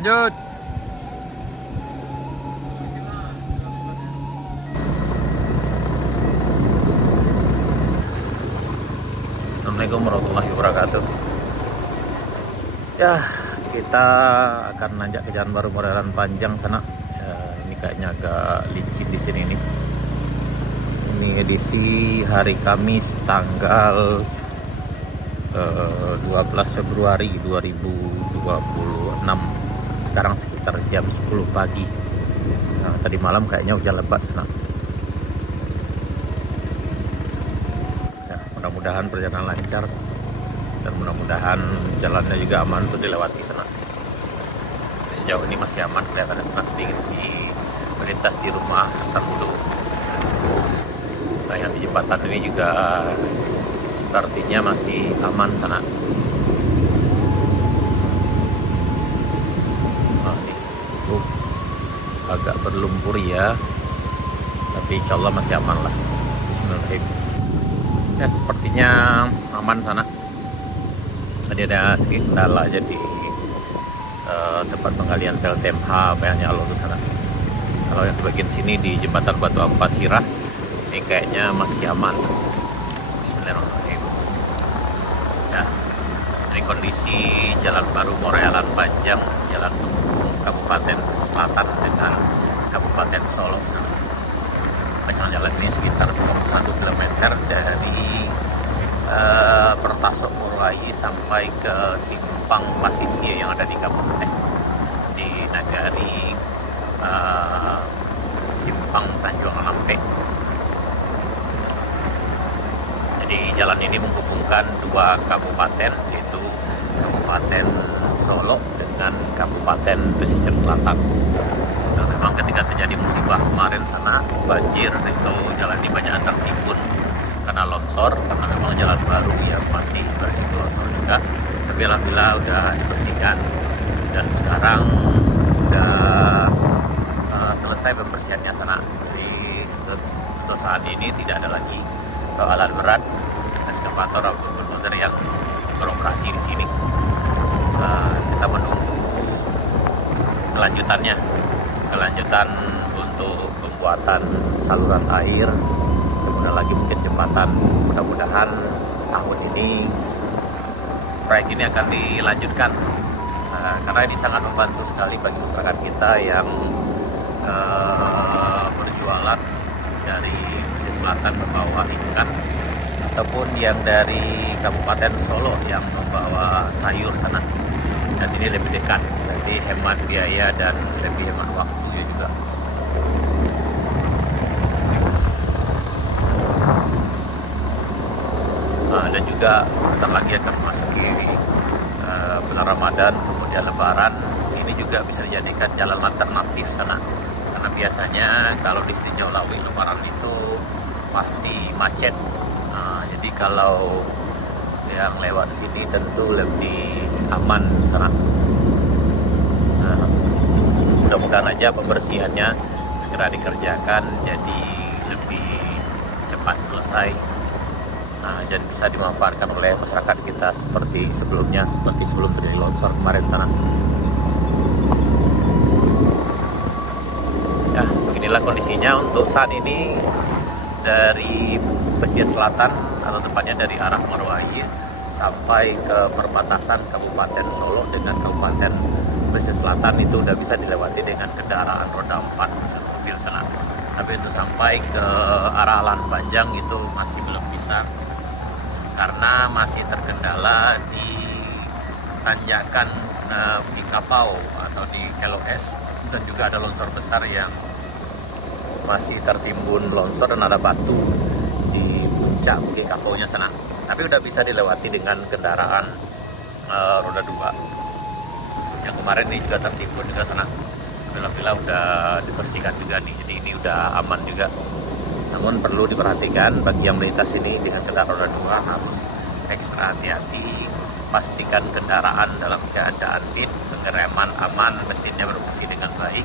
Lanjut. Assalamualaikum warahmatullahi wabarakatuh. Ya, kita akan nanjak ke Jalan Baru Morelan Panjang sana. Ya, ini kayaknya agak licin di sini nih. Ini edisi hari Kamis tanggal 12 Februari 2026. Sekarang sekitar jam 10 pagi. Nah, tadi malam kayaknya hujan lebat sana. Ya, mudah-mudahan perjalanan lancar dan mudah-mudahan jalannya juga aman untuk dilewati sana. Sejauh ini masih aman, kelihatannya sangat dingin di melintas di rumah Sultan Hulu. Nah, yang di jembatan ini juga sepertinya masih aman sana. Nah, ini agak berlumpur ya, tapi insya Allah masih aman lah. Bismillahirrahmanirrahim. Ya, sepertinya aman sana. Tadi ada sedikit kendala aja di tempat penggalian PLTMH banyak alur ke sana. Kalau yang bagian sini di jembatan Batu Ampas Sirah ini kayaknya masih aman. Bismillahirrahmanirrahim. Ya, ini kondisi Jalan Baru Morelan Panjang, jalan Kabupaten Selatan dengan Kabupaten Solo. Panjang jalan ini sekitar 1 km dari Pertasok Purwayi sampai ke Simpang Pasisir yang ada di Kabupaten di Nagari Simpang Tanjung Lampe. Jadi jalan ini menghubungkan dua kabupaten, yaitu Kabupaten Solo dengan Kabupaten Pesisir Selatan. Dan memang ketika terjadi musibah kemarin sana banjir, itu jalan ini banyak tertimbun karena longsor, karena memang jalan baru yang masih berisiko longsor juga. Tapi alhamdulillah udah dibersihkan dan sekarang udah selesai pembersihannya sana. Jadi untuk saat ini tidak ada lagi alat berat eskavator atau bulldozer yang beroperasi di sini. Kita menunggu kelanjutan untuk pembuatan saluran air, kemudian lagi mungkin jembatan. Mudah-mudahan tahun ini proyek ini akan dilanjutkan, karena ini sangat membantu sekali bagi masyarakat kita yang berjualan dari sisi selatan membawa ikan, ataupun yang dari Kabupaten Solo yang membawa sayur sana. Dan ini lebih dekat, jadi hemat biaya dan lebih hemat waktunya juga. Dan juga sebentar lagi akan memasuki bulan Ramadan, kemudian Lebaran. Ini juga bisa dijadikan jalan alternatif sana, karena biasanya kalau di Sinjolawi Lebaran itu pasti macet. Jadi kalau yang lewat sini tentu lebih aman sana. Mudah-mudahan aja pembersihannya segera dikerjakan jadi lebih cepat selesai. Dan bisa dimanfaatkan oleh masyarakat kita seperti sebelumnya, seperti sebelum terjadi longsor kemarin sana. Ya, beginilah kondisinya untuk saat ini dari pesisir selatan, atau tepatnya dari arah Purwayi sampai ke perbatasan Kabupaten Solo dengan Kabupaten Pesisir Selatan itu udah bisa dilewati dengan kendaraan roda 4 dan mobil sana. Tapi untuk sampai ke arah Alan Panjang itu masih belum bisa, karena masih terkendala di tanjakan Bukit Kapau atau di LOS, dan juga ada longsor besar yang masih tertimbun longsor dan ada batu di puncak Bukit Kapaunya sana. Tapi udah bisa dilewati dengan kendaraan roda 2. Yang kemarin ini juga tertimbun juga sana. Alhamdulillah udah dibersihkan juga nih, jadi ini udah aman juga. Namun perlu diperhatikan bagi yang melintas ini dengan kendaraan roda 2 harus ekstra hati-hati. Pastikan kendaraan dalam keadaan fit, pengereman aman, mesinnya berfungsi dengan baik.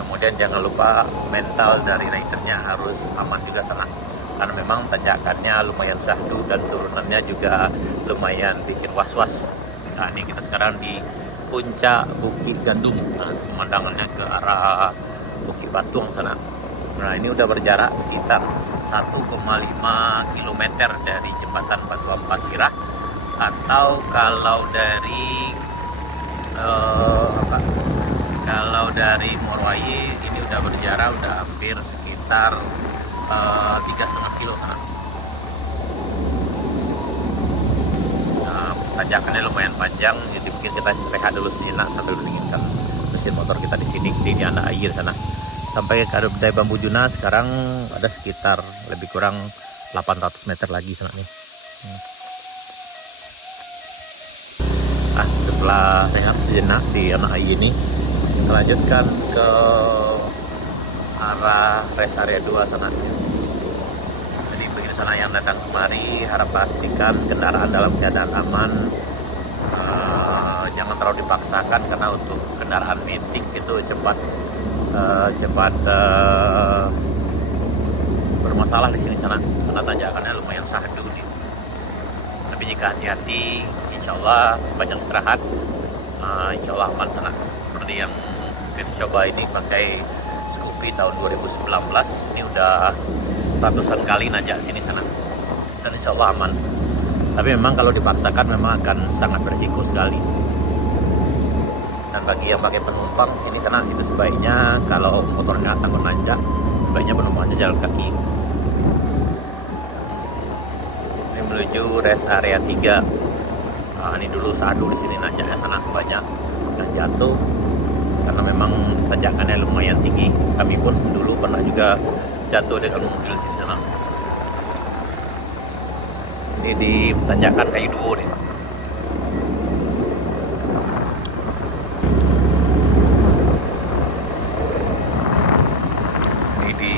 Kemudian jangan lupa mental dari ridernya harus aman juga sana, karena memang tanjakannya lumayan syahdu dan turunannya juga lumayan bikin was-was. Nah, ini kita sekarang di puncak Bukit Gandum. Nah, pemandangannya ke arah Bukit Batuang sana. Nah, ini udah berjarak sekitar 1,5 km dari jembatan Batuang Pasirah, atau kalau dari kalau dari Morowali ini udah berjarak udah hampir sekitar 3,5 kilo sana. Nah, tanjakannya lumayan panjang, jadi mungkin kita rehat dulu sejenak sambil mendinginkan mesin motor kita di sini di anak air sana. Sampai ke Kedai Bambu Juna sekarang ada sekitar lebih kurang 800 meter lagi sana nih. Setelah rehat sejenak di anak air ini, kita lanjutkan ke arah rest area 2 sana. Jadi bagi sana yang datang kemari, harap pastikan kendaraan dalam keadaan aman. Jangan terlalu dipaksakan, karena untuk kendaraan metik itu cepat bermasalah di sini sana, karena tanjakannya lumayan sahdu nih. Tapi jika hati-hati, insya Allah banyak istirahat, insya Allah aman sana. Seperti yang kita coba ini pakai Scoopy tahun 2019, ini udah ratusan kali nanjak sini sana, dan insya Allah aman. Tapi memang kalau dipaksakan memang akan sangat berisiko sekali. Dan bagi yang pakai penumpang sini sana, itu sebaiknya kalau motor nggak sanggup nanjak, sebaiknya penumpangnya jalan kaki. Ini menuju rest area 3. Nah, ini dulu sadu di sini nanjaknya sana banyak yang jatuh, karena memang tanjakannya lumayan tinggi. Kami pun dulu pernah juga jatuh dengan mobil sini sana. Ini di tanjakan Kayu Duo nih. Ini di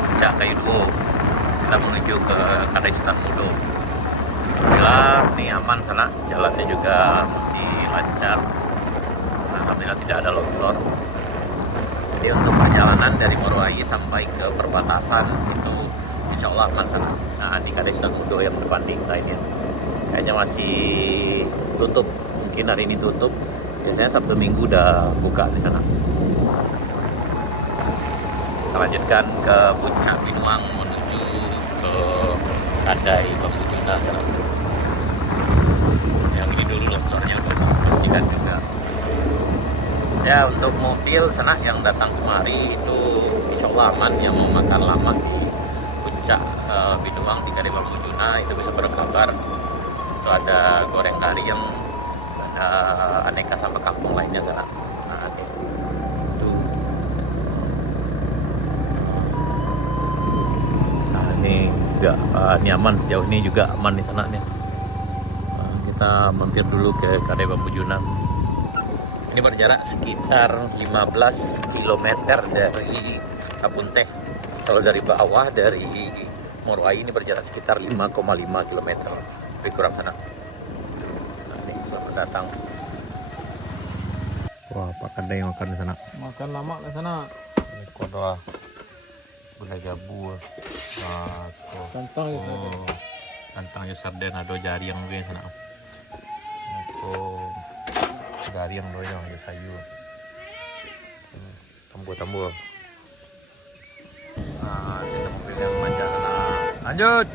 puncak Kayu Duo, kita menuju ke Kadai Setan Mudo. Alhamdulillah ini aman sana, jalannya juga masih lancar. Alhamdulillah tidak ada longsor. Jadi untuk perjalanan dari Morowali sampai ke perbatasan itu insya Allah aman sana. Nah, di Kadai Setan Mudo yang depan kita ini kayaknya masih tutup, mungkin hari ini tutup. Biasanya Sabtu Minggu udah buka di sana. Kita lanjutkan ke puncak Binuang menuju ke Kadai Bambu Juna sana. Yang ini dulu longsornya udah bersihkan juga. Ya, untuk mobil sana yang datang kemari itu insya Allah aman. Yang mau makan lama di puncak Binuang di Kadai Bambu Juna itu bisa berkabar. Itu ada goreng dariang, ada aneka sambal kampung lainnya sana. Nah, itu. Nah, ini juga ini aman, sejauh ini juga aman di sana nih. Kita mampir dulu ke Kadai Bambu Juna. Ini berjarak sekitar 15 km dari Kapunteh. Kalau dari bawah, dari Morowali ini berjarak sekitar 5,5 km, lebih kurang sana. Nah, ini selamat datang. Wah, Pak Kadai makan di sana. Makan lama ke sana. Ini kodoa gulai gabu. Nah, Tantang gitu. tantang yo sarden ada jari yang gue sana. Aku jari yang doyong yo sayur. Tambu. Nah, kita mobil yang manja sana. Lanjut.